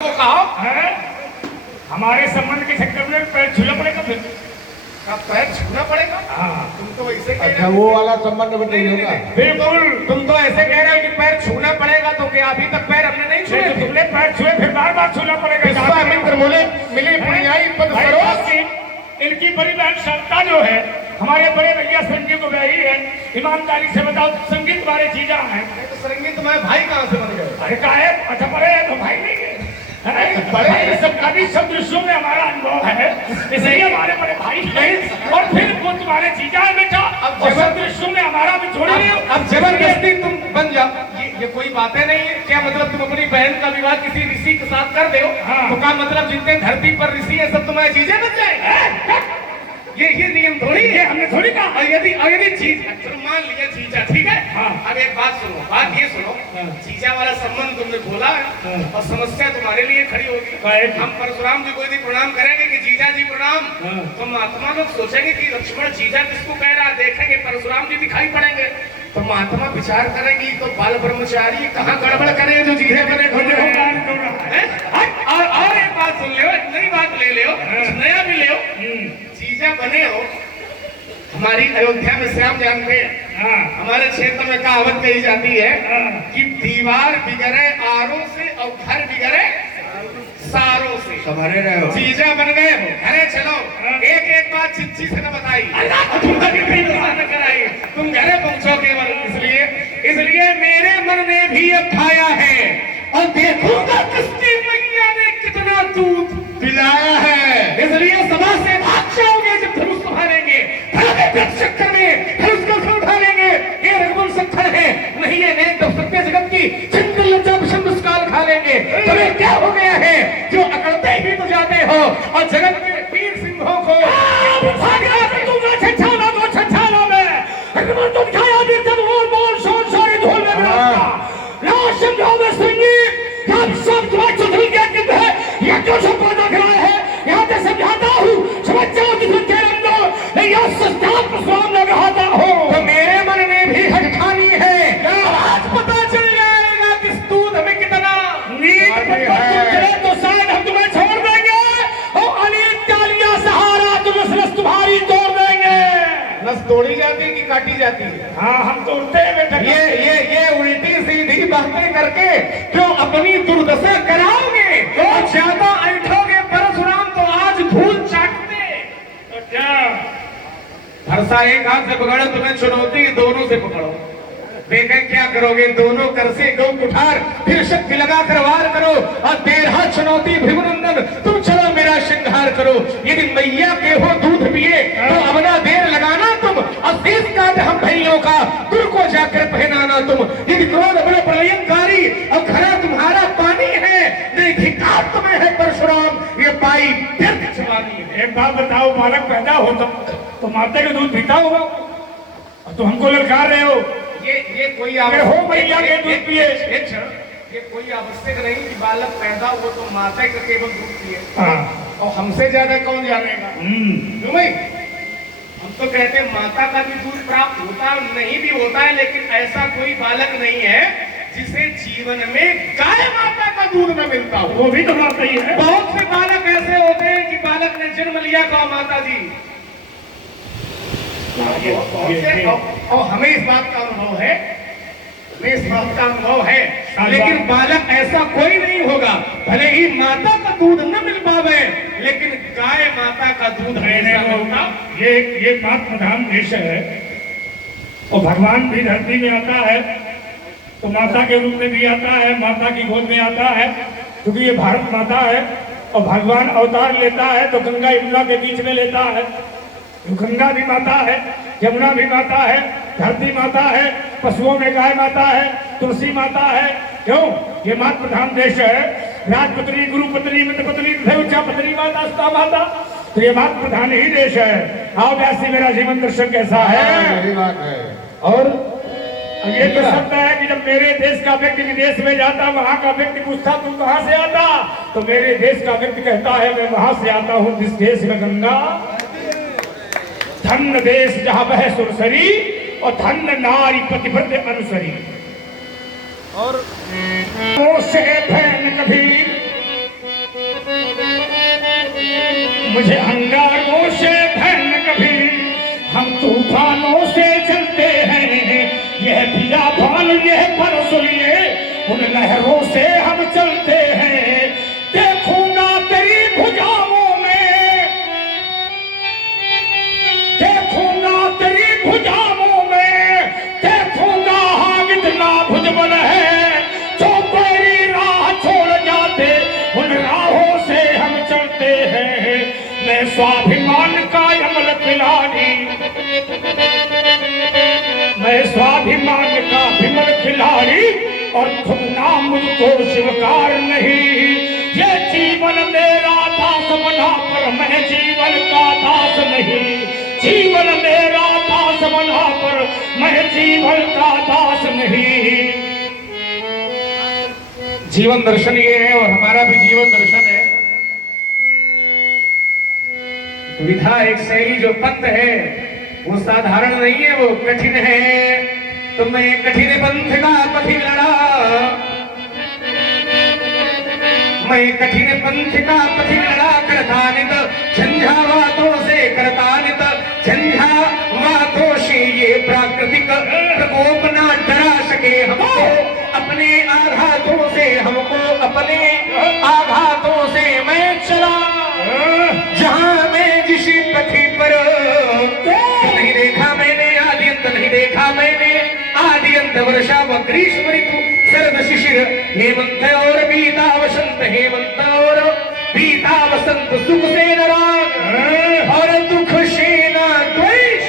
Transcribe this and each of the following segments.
कहा है? हमारे संबंध के चक्कर में पैर छूना पड़ेगा फिर। अब पैर छूना पड़ेगा। हाँ, तुम तो ऐसे कह अच्छा रहे वो हो। वाला संबंध भी नहीं होगा। बिल्कुल। तुम तो ऐसे कह रहे हो कि पैर छूना पड़ेगा, तो क्या अभी तक पैर हमने नहीं छुए नहीं, थे? तुमने पैर छुए फिर बार बार छूना पड़ेगा। विश्वामित्र बोले मिले पुण्याई पद भाई सरोज। साहब, इनकी बड़ी बहन शांता जो है हमारे बड़े भैया संजीव को ब्याही है। ईमानदारी से बताओ, संगीत वाले चीजा है। तो संगीत में भाई कहाँ से बन गए? अरे का है? अच्छा बड़े हैं तो भाई नहीं है। बड़े सब कभी सब दृश्यों में हमारा अनुभव है, इसलिए हमारे बड़े भाई हैं। और फिर वो तुम्हारे जीजा है बेटा। अब और सब दृश्यों में हमारा भी जोड़ रहे हो। अब जबरदस्ती तुम बन जाओ, ये कोई बातें नहीं है। क्या मतलब तुम अपनी बहन का विवाह किसी ऋषि के साथ कर दो? हाँ। तो क्या मतलब जितने धरती पर ऋषि है सब तुम्हारे जीजे बन जाएंगे? ये नियम थोड़ी ये है। हमने थोड़ी कहा। और यदि चीज चलो मान लिया जीजा, ठीक है। हाँ। अब एक बात सुनो, बात ये सुनो। हाँ। जीजा वाला संबंध तुमने बोला है, हाँ। और समस्या तुम्हारे लिए खड़ी होगी। काहे की? हम परशुराम जी को यदि प्रणाम करेंगे कि जीजा जी प्रणाम, हाँ। तो महात्मा लोग सोचेंगे कि लक्ष्मण जीजा किसको कह रहा है, देखेंगे परशुराम जी दिखाई पड़ेंगे, तो महात्मा विचार करेंगी तो बाल ब्रह्मचारी कहाँ गड़बड़ करे जो जीजे बने खोजे होगा। और एक बात सुन लो, एक नई बात ले लो, कुछ नया भी ले। जीजा बने हो, हमारी अयोध्या में श्याम जानते हैं, हाँ, हमारे क्षेत्र में कहावत कही जाती है हाँ। कि दीवार बिगड़े आरों से और घर बिगड़े सारों से। संभाले रहे हो। जीजा बन गए हो, अरे चलो एक एक बात चिच्ची से न बताई, तुम न कराई, तुम घरे पहुंचो केवल इसलिए मेरे मन ने भी अब खाया है और देखूंगा किसकी मैया ने कितना दूध पिलाया है। इसलिए सभा से भाग जाओगे जब धनुष संभालेंगे, चक्कर में धनुष को उठा लेंगे। ये रघुवंश शंकर है, नहीं ये नेक सत्य जगत की चिंतन लज्जा विषम काल खा लेंगे। तुम्हें क्या हो गया है जो अकड़ते ही तो जाते हो और जगत के वीर सिंहों को तो मेरे मन ने भी हट खानी है। आज पता चल जाएगा कि दूध हमें कितना तो शायद हम तुम्हें छोड़ देंगे और अनेक तालियां सहारा तुम नस तुम्हारी तोड़ देंगे। नस तोड़ी जाती है कि काटी जाती है? हाँ, हम तोड़ते हैं बेटा। ये उल्टी सीधी बातें करके क्यों अपनी दुर्दशा कराओगे? तो ज्यादा ऐठोगे परशुराम तो आज धूल चाटते। तो क्या फरसा एक हाथ से पकड़ो, तुम्हें चुनौती दोनों से पकड़ो। देखें क्या करोगे, दोनों कर से गौ कुठार, फिर शक्ति लगा कर वार करो और तेरह चुनौती भृगुनंदन तुम चलो मेरा श्रृंगार करो। यदि मैया के हो दूध पिए तो अब ना देर लगाना तुम, और देश काट हम भाइयों का गुरु को जाकर पहनाना तुम। यदि क्रोध बड़े प्रलयंकारी और खरा तुम्हारा पानी है, नहीं धिक्कार तुम्हें है परशुराम, ये पाई व्यर्थ जवानी है। एक बात बताओ, बालक पैदा हो तो माता के दूध पीता होगा और तुम हमको ललकार रहे हो। ये कोई अगर हो मैया के दूध पिए। एक क्षण, ये कोई आवश्यक नहीं कि बालक पैदा हो तो माता का केवल दूध पिए। हाँ। और हमसे ज्यादा कौन जानेगा? क्यों भाई? हम तो कहते हैं माता का भी दूध प्राप्त होता नहीं भी होता है, लेकिन ऐसा कोई बालक नहीं है जिसे जीवन में गाय माता का दूध न मिलता हो। वो भी तो बात सही है। बहुत से बालक ऐसे होते हैं कि बालक ने जन्म लिया कहा माता जी, और हमें इस बात का अनुभव है, लेकिन बालक ऐसा कोई नहीं होगा, भले ही माता का दूध न मिल पावे लेकिन गाय माता का दूध हमेशा मिलता। ये बात प्रधान देश है और भगवान भी धरती में आता है तो माता के रूप में भी आता है, माता की गोद में आता है, क्योंकि ये भारत माता है। और भगवान अवतार लेता है तो गंगा यमुना के बीच में लेता है। गंगा भी माता है, यमुना भी माता है, धरती माता है, पशुओं में गाय माता है, तुलसी माता है। क्यों? ये मात प्रधान देश है। राजपत्नी, गुरुपत्नी, मित्रपत्नी, उच्चा पत्नी माता, स्ता माता, तो ये मात प्रधान ही देश है। आओ व्यासी, मेरा जीवन दर्शन कैसा है? यही बात है। और ये तो शब्द है कि जब मेरे देश का व्यक्ति विदेश में जाता, वहाँ का व्यक्ति पूछता तू कहाँ से आता, तो मेरे देश का व्यक्ति कहता है मैं वहां से आता हूँ जिस देश में गंगा, धन्य देश जहाँ बह सुरसरी और धन्य नारी पतिव्रत अनुसरी। और से फैन कभी मुझे अंगारों से भय न कभी, हम तूफानों से चलते हैं। यह बियाबान यह परसुलिए, उन लहरों से हम चलते हैं। देखूंगा तेरी भुजाओं में, देखूंगा तेरी भुजाओं में, देखूंगा हाँ कितना भुजबल है। जो तेरी राह छोड़ जाते, उन राहों से हम चलते हैं। मैं स्वाभिमान का अमल खिलाड़ी, मैं स्वाभिमान का विमल खिलाड़ी, और खुद नाम मुझको स्वीकार नहीं। ये जीवन मेरा दास बना, पर मैं जीवन का दास नहीं। जीवन मेरा दास बना, पर मैं जीवन का दास नहीं। जीवन दर्शन ये है और हमारा भी जीवन दर्शन है। विधा एक शैली जो पंथ है वो साधारण नहीं है, वो कठिन है। तो मैं कठिन पंथ का पथिक लड़ा, मैं कठिन पंथ का पथिक लड़ा, करतानित झंझावातों से, करतानित झंझावातों से ये प्राकृतिक प्रकोप ना डरा सके हमको। अपने आघातों से, हमको अपने आघातों से मैं चला, जहां मैं जिस पथी पर नहीं देखा मैंने आदि अंत, नहीं देखा मैंने आदि अंत। वर्षा व ग्रीष्म ऋतु, शरद शिशिर, हेमंत और बीता वसंत, हेमंत और बीता वसंत। सुख से नाराग और दुख से ना द्वेष,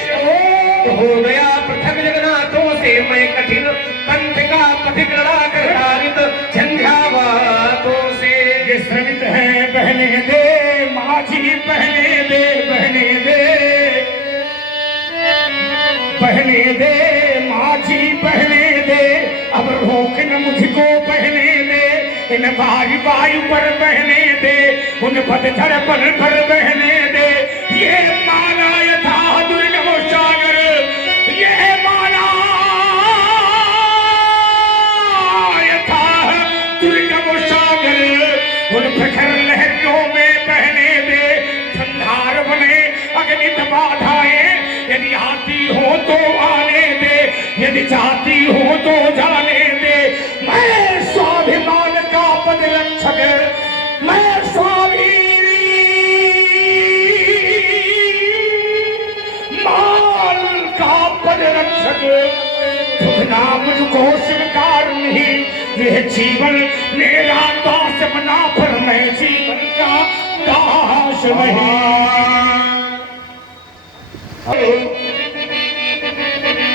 हो गया पृथक जगन्नाथों से। मैं कठिन पंथ का पथिक लड़ा, करतानित झंझावातों से। ये श्रमित है बहने दे, माझी बहने दे, बहने दे, बहने दे, माझी बहने दे। अब रोक न मुझको बहने दे, इन भारी वायु पर बहने दे, उन पतझड़ पर बहने दे। ये माना यथा दुर्गम सागर, ये माना यथा दुर्गम सागर, उन प्रखर लहरों में बहने दे। संधार बने अगणित बाधाएं, यदि आती हो तो आने दे, यदि चाहती हो तो जाने दे। मैं स्वाभिमान का पद रक्षक, मैं स्वाभिमान का पद रक्षक, खुद नाम मुझको स्वीकार नहीं। यह जीवन मेरा दास बना, पर मैं जीवन का दास नहीं।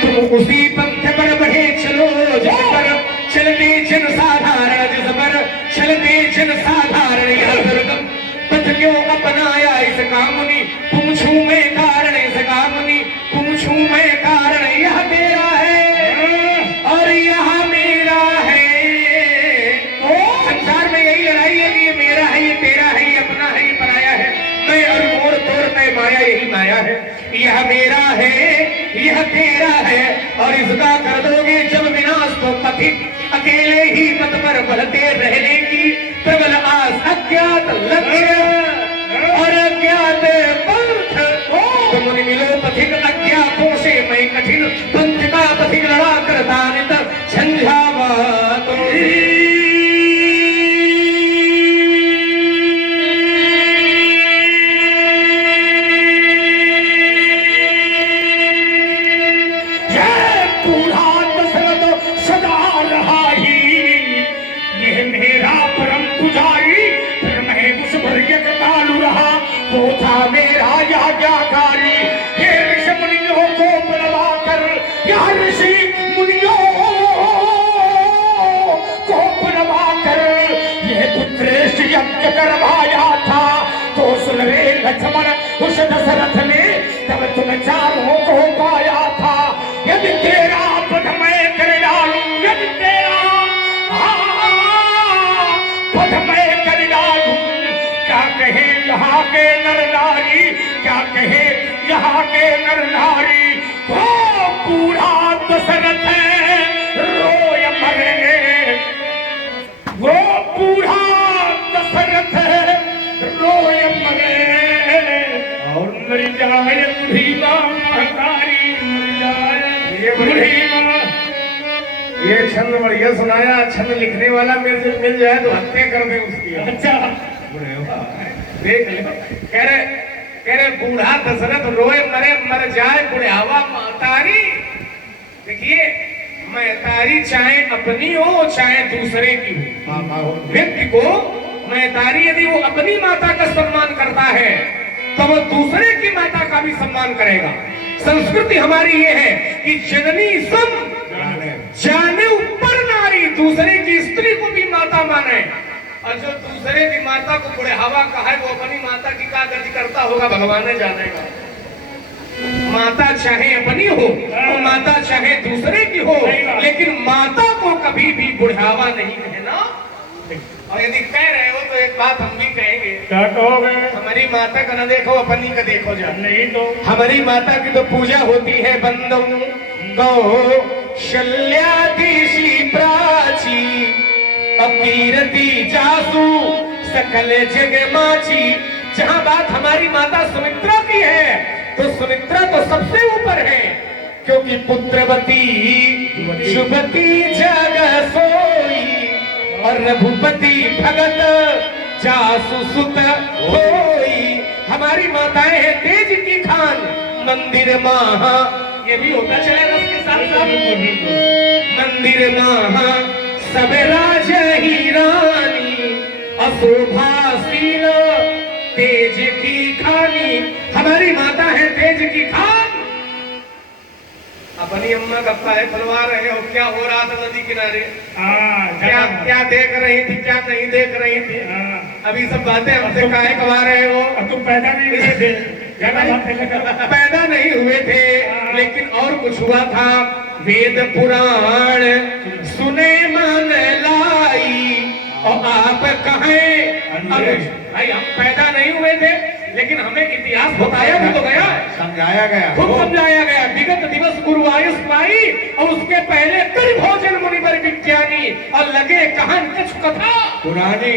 तुम उसी पंथ पर बढ़े चलो जिस पर चलते जन साधारण, जिस पर चलते जन साधारण। यह दुर्गम पथ क्यों अपनाया इस कामनी, पूछूं मैं कारण इस कामनी, पूछूं मैं कारण। यह तेरा है और यह मेरा है। संसार में यही लड़ाई है कि ये मेरा है, ये तेरा है, ये अपना है, ये पराया है। मैं और मोड़ तोड़ते माया, यही माया है। यह मेरा है, यह तेरा है, और इसका कर दोगे जब विनाश तो पथिक अकेले ही पथ पर बढ़ते रहने की प्रबल आस। अज्ञात लक्ष्य और अज्ञात पंथ, तुम मिलो पथिक अज्ञातों से। मैं कठिन पंथ का पथिक लड़ा, करतानित झंझावातों से। वो था मेरा याज्ञाकारी, हे ऋषि मुनियों को बुलवाकर, या ऋषि मुनियों को बुलवाकर ये पुत्रेश यज्ञ करवाया था। तो सुन रे लक्ष्मण उस दशरथ ने, तब तुम चारों को पाया था। यदि तेरा पद मैं कर डालूं, यदि तेरा पद मैं कर डालूं, क्या कहे यहाँ के नर नारी, क्या कहे यहाँ के नर नारी। वो बूढ़ा दशरथ रोय मरे, वो बूढ़ा दशरथ रोय मरे। मर जाए बूढ़ी माँ महतारी मर जाए ये बढ़िया। बूढ़ी माँ। ये छंद बढ़िया सुनाया। छंद लिखने वाला मेरे से मिल जाए तो हत्या कर दे उसकी। अच्छा देख ले। कह रहे बूढ़ा दशरथ रोए मरे मर जाए बुढ़ावा महतारी। देखिए महतारी चाहे अपनी हो चाहे दूसरे की हो, व्यक्ति को महतारी यदि वो अपनी माता का सम्मान करता है तो वो दूसरे की माता का भी सम्मान करेगा। संस्कृति हमारी ये है कि जननी सम जाने ऊपर नारी, दूसरे की स्त्री को भी माता माने। और जो दूसरे की माता को बुढ़ावा कहा है वो अपनी माता की क्या गति करता होगा भगवान ने जानेगा। माता चाहे अपनी हो और माता चाहे दूसरे की हो, लेकिन माता को कभी भी बुढ़ावा नहीं कहना। और यदि कह रहे हो तो एक बात हम भी कहेंगे। क्या कहोगे? हमारी माता का न देखो अपनी का देखो जा। नहीं तो हमारी माता की तो पूजा होती है बंदों को शल्याधीशी प्राची अकीरती जासू सकल जग माची। जहां बात हमारी माता सुमित्रा की है तो सुमित्रा तो सबसे ऊपर है, क्योंकि पुत्रवती शुभती जग सोई और रघुपति भगत जासु सुत होई। हमारी माताएं हैं तेज की खान मंदिर महा। ये भी होता चले रस के साथ साथ। मंदिर महा सब राज ही रानी अशोभासीन तेज की खानी। हमारी माता है तेज की खान। अपनी अम्मा गप्पा है खुलवा रहे हो। क्या हो रहा था नदी किनारे? क्या क्या देख रही थी क्या नहीं देख रही थी? अभी सब बातें हमसे काहे कवा रहे हो? अब तुम पैदा नहीं हुए थे, पैदा नहीं हुए थे, लेकिन और कुछ हुआ था। वेद पुराण सुने मन लाई और आप कहें भाई हम पैदा नहीं हुए थे, लेकिन हमें इतिहास बताया भी तो गया, समझाया गया, खूब समझाया गया। विगत दिवस गुरुवायुष पाई और उसके पहले कर भोजन मुनिवर विज्ञानी और लगे कहान कछु कथा पुरानी